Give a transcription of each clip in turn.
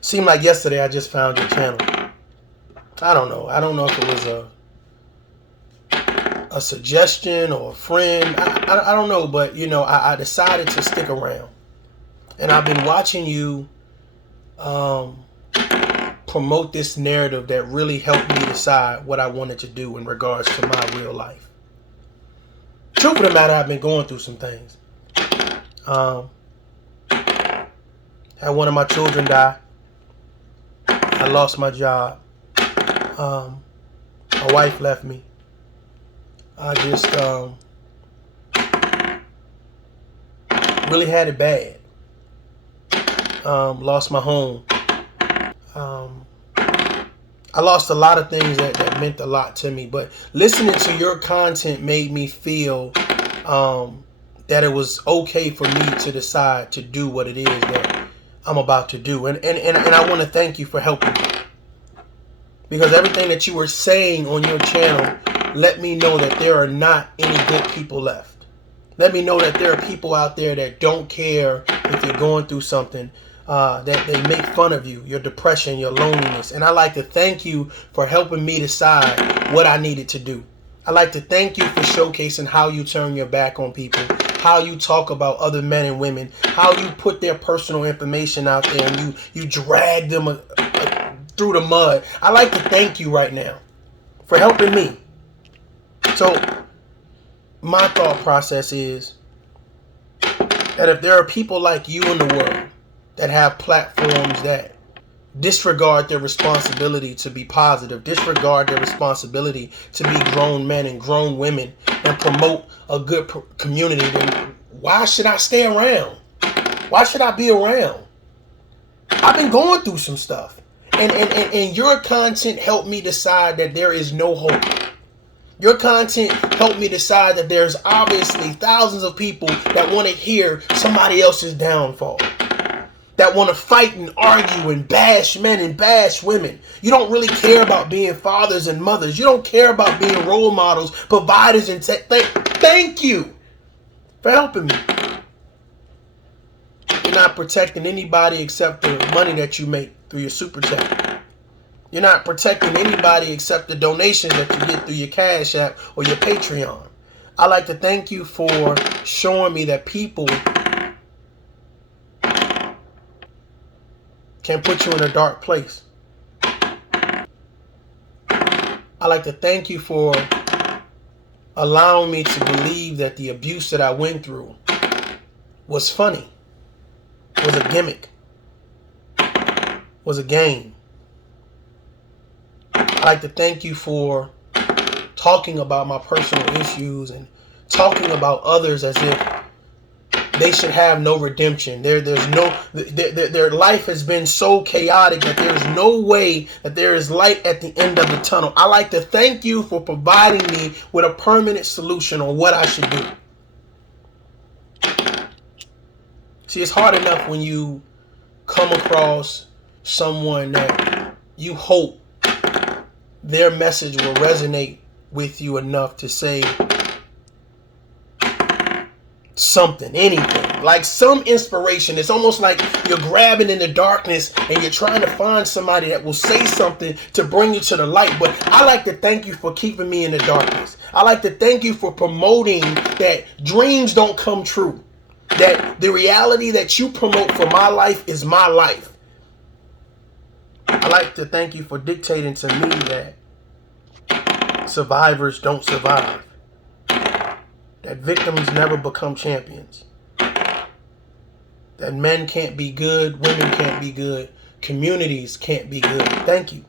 Seemed like yesterday I just found your channel. I don't know. I don't know if it was a suggestion or a friend. I don't know, but you know, I decided to stick around, and I've been watching you promote this narrative that really helped me decide what I wanted to do in regards to my real life. Truth of the matter, I've been going through some things. Had one of my children die. I lost my job. My wife left me. I just really had it bad. Lost my home. I lost a lot of things that meant a lot to me. But listening to your content made me feel that it was okay for me to decide to do what it is that I'm about to do. And I want to thank you for helping me. Because everything that you were saying on your channel let me know that there are not any good people left. Let me know that there are people out there that don't care if you're going through something, that they make fun of you, your depression, your loneliness. And I like to thank you for helping me decide what I needed to do. I like to thank you for showcasing how you turn your back on people, how you talk about other men and women, how you put their personal information out there and you drag them through the mud. I like to thank you right now for helping me. So my thought process is that if there are people like you in the world that have platforms that disregard their responsibility to be positive, disregard their responsibility to be grown men and grown women and promote a good community, then why should I stay around? Why should I be around? I've been going through some stuff. And your content helped me decide that there is no hope. Your content helped me decide that there's obviously thousands of people that want to hear somebody else's downfall. That want to fight and argue and bash men and bash women. You don't really care about being fathers and mothers. You don't care about being role models, providers, and thank you for helping me. You're not protecting anybody except the money that you make through your super chat. You're not protecting anybody except the donations that you get through your Cash App or your Patreon. I like to thank you for showing me that people can put you in a dark place. I like to thank you for allowing me to believe that the abuse that I went through was funny, was a gimmick, was a game. I like to thank you for talking about my personal issues and talking about others as if they should have no redemption. Their life has been so chaotic that there is no way that there is light at the end of the tunnel. I like to thank you for providing me with a permanent solution on what I should do. See, it's hard enough when you come across someone that you hope their message will resonate with you enough to say something, anything, like some inspiration. It's almost like you're grabbing in the darkness and you're trying to find somebody that will say something to bring you to the light. But I like to thank you for keeping me in the darkness. I like to thank you for promoting that dreams don't come true, that the reality that you promote for my life is my life. I like to thank you for dictating to me that survivors don't survive, that victims never become champions, that men can't be good, women can't be good, communities can't be good. Thank you.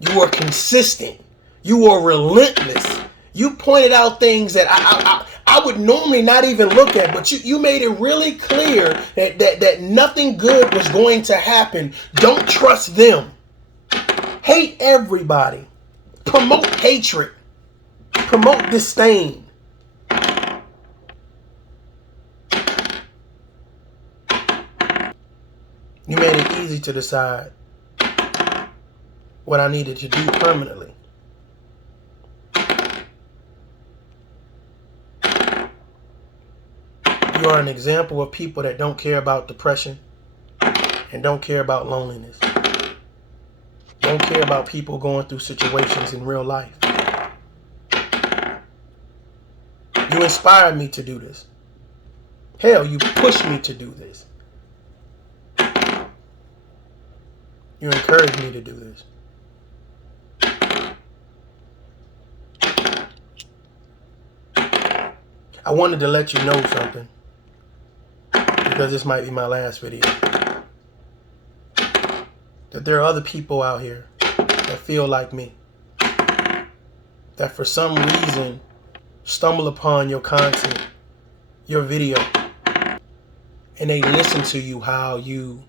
You are consistent. You are relentless. You pointed out things that I would normally not even look at, but you made it really clear that nothing good was going to happen. Don't trust them. Hate everybody. Promote hatred. Promote disdain. You made it easy to decide what I needed to do permanently. You are an example of people that don't care about depression. and don't care about loneliness. Don't care about people going through situations in real life. You inspired me to do this. Hell, you pushed me to do this. You encouraged me to do this. I wanted to let you know something, because this might be my last video. That there are other people out here that feel like me, that for some reason stumble upon your content, your video, and they listen to you how you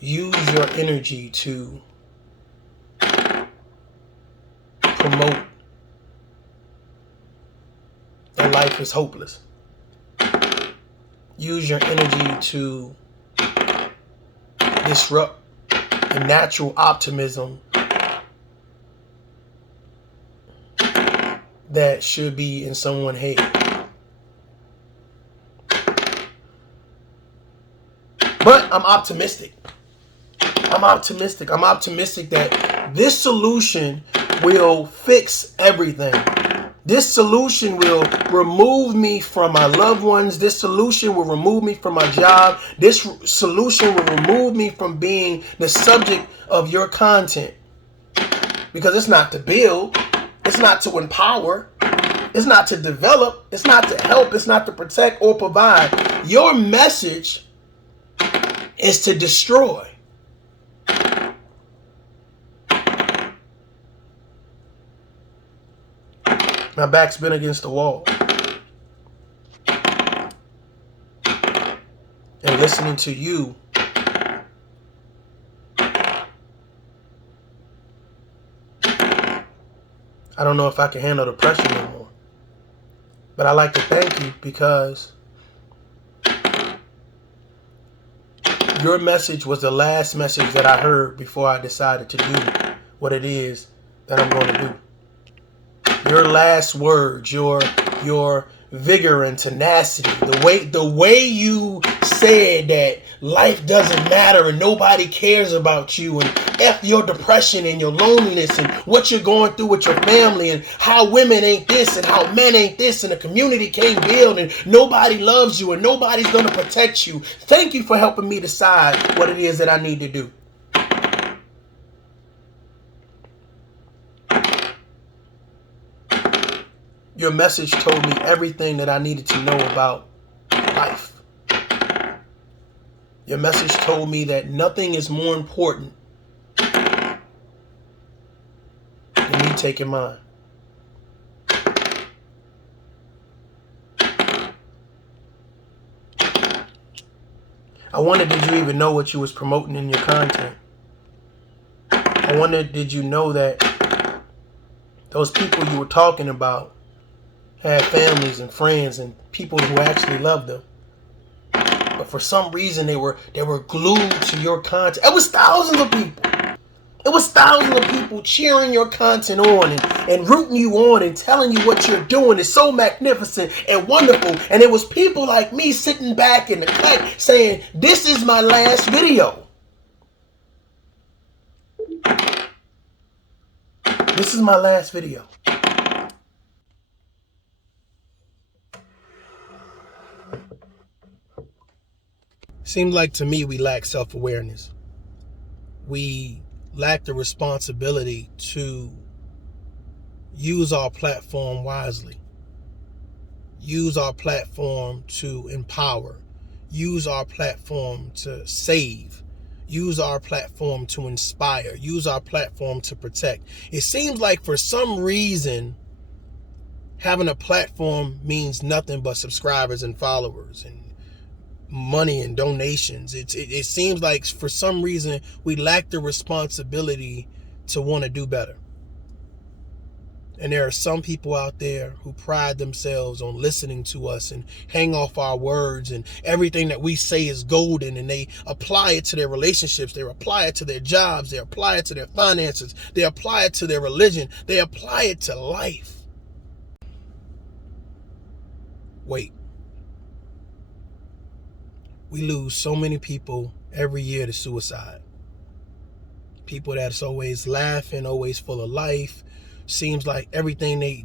use your energy to promote that life is hopeless. Use your energy to disrupt the natural optimism that should be in someone's head. But I'm optimistic. I'm optimistic that this solution will fix everything. This solution will remove me from my loved ones. This solution will remove me from my job. This solution will remove me from being the subject of your content. Because it's not to build. It's not to empower. It's not to develop. It's not to help. It's not to protect or provide. Your message is to destroy. My back's been against the wall. And listening to you I don't know if I can handle the pressure anymore. But I like to thank you, because your message was the last message that I heard before I decided to do what it is that I'm going to do. Your last words, your vigor and tenacity, the way you said that life doesn't matter and nobody cares about you, and F your depression and your loneliness and what you're going through with your family, and how women ain't this and how men ain't this, and the community can't build, and nobody loves you and nobody's going to protect you. Thank you for helping me decide what it is that I need to do. Your message told me everything that I needed to know about life. Your message told me that nothing is more important than me taking mine. I wondered, did you even know what you was promoting in your content? I wondered, did you know that those people you were talking about had families and friends and people who actually loved them? But for some reason they were glued to your content. It was thousands of people. It was thousands of people cheering your content on and rooting you on and telling you what you're doing is so magnificent and wonderful. And it was people like me sitting back in the cut saying, this is my last video. This is my last video. Seems like to me we lack self-awareness. We lack the responsibility to use our platform wisely. Use our platform to empower. Use our platform to save. Use our platform to inspire. Use our platform to protect. It seems like for some reason having a platform means nothing but subscribers and followers and money and donations. It seems like for some reason we lack the responsibility to want to do better. And there are some people out there who pride themselves on listening to us and hang off our words, and everything that we say is golden, and they apply it to their relationships, they apply it to their jobs, they apply it to their finances, they apply it to their religion, they apply it to life. Wait. We lose so many people every year to suicide. People that's always laughing, always full of life. Seems like everything they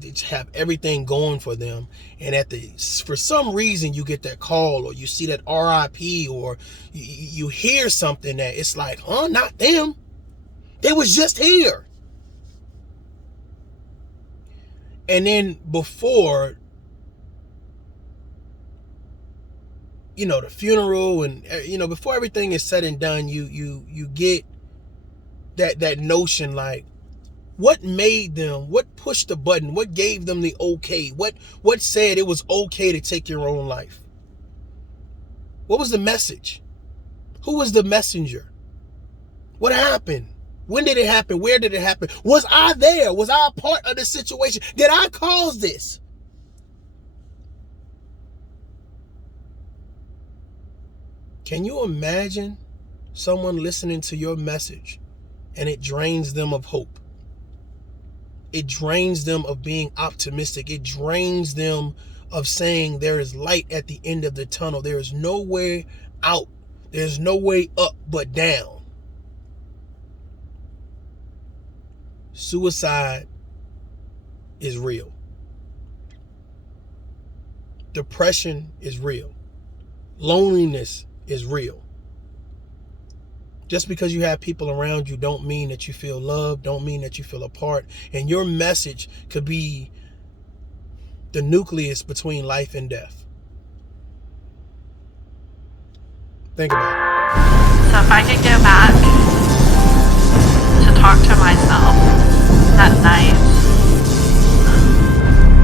just have everything going for them. And for some reason you get that call, or you see that RIP, or you hear something that it's like, not them. They was just here. And then before, the funeral, and before everything is said and done, you get that notion, like, what made them, what pushed the button, what gave them the okay, what said it was okay to take your own life? What was the message? Who was the messenger? What happened? When did it happen? Where did it happen? Was I there? Was I a part of the situation? Did I cause this? Can you imagine someone listening to your message and it drains them of hope? It drains them of being optimistic. It drains them of saying there is light at the end of the tunnel. There is no way out. There's no way up but down. Suicide is real. Depression is real. Loneliness is real. Just because you have people around you don't mean that you feel loved, don't mean that you feel apart. And your message could be the nucleus between life and death. Think about it. So if I could go back to talk to myself that night,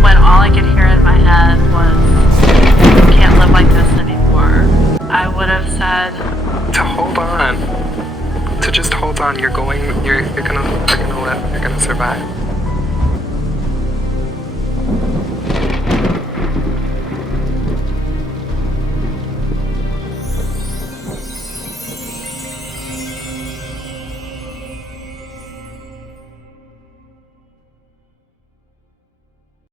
when all I could hear in my head was, "You can't live like this anymore," I would have said, to hold on. To just hold on. You're gonna live. You're gonna survive.